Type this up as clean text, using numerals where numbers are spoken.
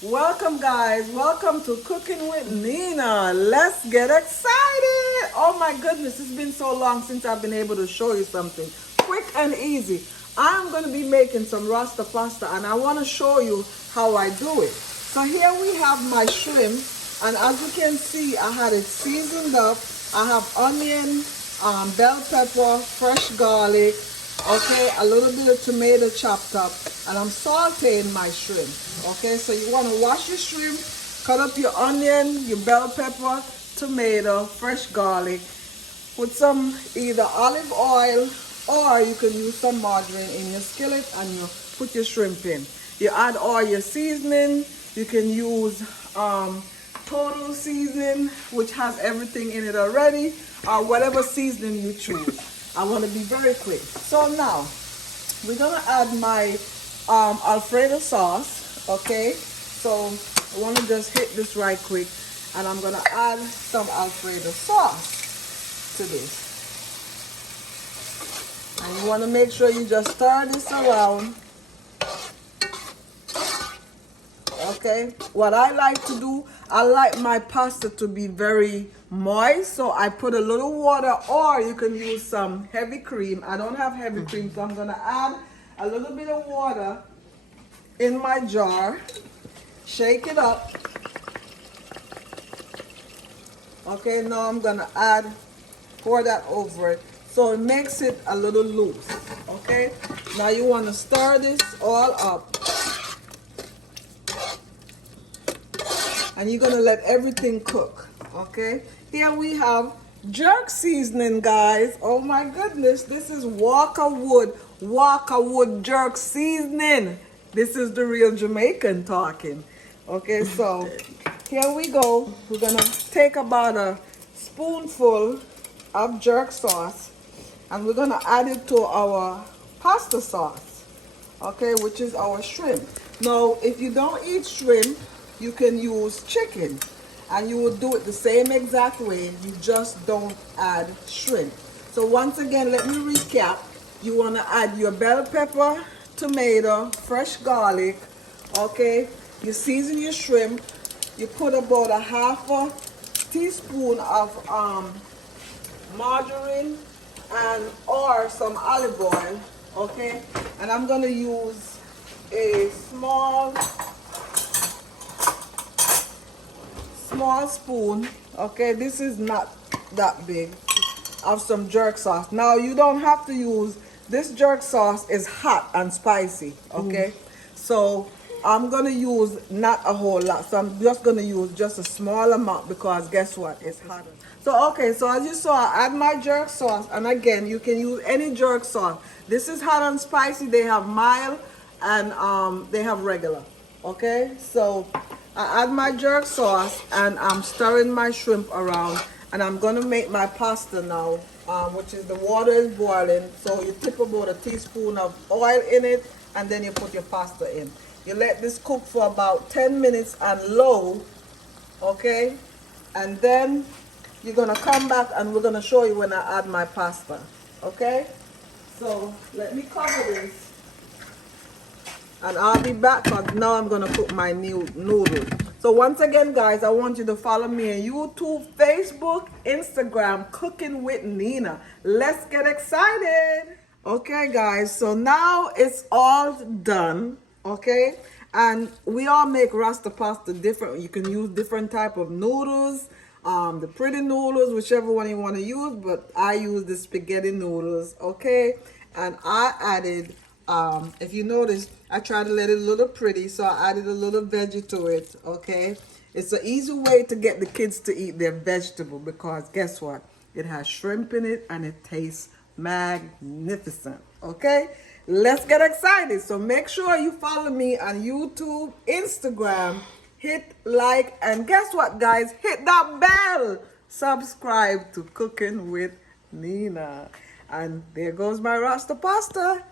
Welcome, guys. Welcome to Cooking with Nina. Let's get excited. Oh my goodness, it's been so long since I've been able to show you something quick and easy. I'm going to be making some Rasta pasta and I want to show you how I do it. So here we have my shrimp, and as you can see, I had it seasoned up. I have onion, bell pepper, fresh garlic, okay, a little bit of tomato chopped up, and I'm sauteing my shrimp. Okay, so you want to wash your shrimp, cut up your onion, your bell pepper, tomato, fresh garlic, put some either olive oil or you can use some margarine in your skillet, and you put your shrimp in. You add all your seasoning. You can use total seasoning, which has everything in it already, or whatever seasoning you choose. I want to be very quick. So now we're gonna add my Alfredo sauce. Okay, so I want to just hit this right quick, and I'm gonna add some Alfredo sauce to this. And you want to make sure you just stir this around. Okay, what I like to do, I like my pasta to be very moist, so I put a little water, or you can use some heavy cream. I don't have heavy cream, so I'm gonna add a little bit of water in my jar, shake it up. Okay, now I'm gonna pour that over it, so it makes it a little loose. Okay, now you want to stir this all up, and you're gonna let everything cook. Okay, here we have jerk seasoning, guys. Oh my goodness, this is Walker Wood jerk seasoning. This is the real Jamaican talking. Okay, so here we go. We're gonna take about a spoonful of jerk sauce, and we're gonna add it to our pasta sauce, okay, which is our shrimp. Now, if you don't eat shrimp, you can use chicken, and you will do it the same exact way. You just don't add shrimp. So once again, let me recap. You want to add your bell pepper, tomato, fresh garlic. Okay, you season your shrimp. You put about a half a teaspoon of margarine and or some olive oil. Okay, and I'm gonna use a small spoon. Okay, this is not that big, of some jerk sauce. Now you don't have to use this. Jerk sauce is hot and spicy. Okay, so I'm gonna use not a whole lot, so I'm just gonna use just a small amount, because guess what, it's hot. So okay, so as you saw, I add my jerk sauce, and again, you can use any jerk sauce. This is hot and spicy. They have mild and they have regular. Okay, so I add my jerk sauce, and I'm stirring my shrimp around, and I'm gonna make my pasta now, which is the water is boiling. So you tip about a teaspoon of oil in it, and then you put your pasta in. You let this cook for about 10 minutes on low, okay? And then you're gonna come back, and we're gonna show you when I add my pasta, okay? So let me cover this, and I'll be back, because now I'm gonna cook my new noodles. So once again, guys, I want you to follow me on YouTube, Facebook, Instagram, Cooking with Nina. Let's get excited. Okay, guys, so now it's all done. Okay, and we all make Rasta pasta different. You can use different type of noodles, the pretty noodles, whichever one you want to use, but I use the spaghetti noodles. Okay, and I added, if you notice, I tried to let it a little pretty, so I added a little veggie to it. Okay, it's an easy way to get the kids to eat their vegetable, because guess what, it has shrimp in it and it tastes magnificent. Okay, let's get excited. So make sure you follow me on YouTube, Instagram, hit like, and guess what, guys, hit that bell. Subscribe to Cooking with Nina. And there goes my Rasta pasta.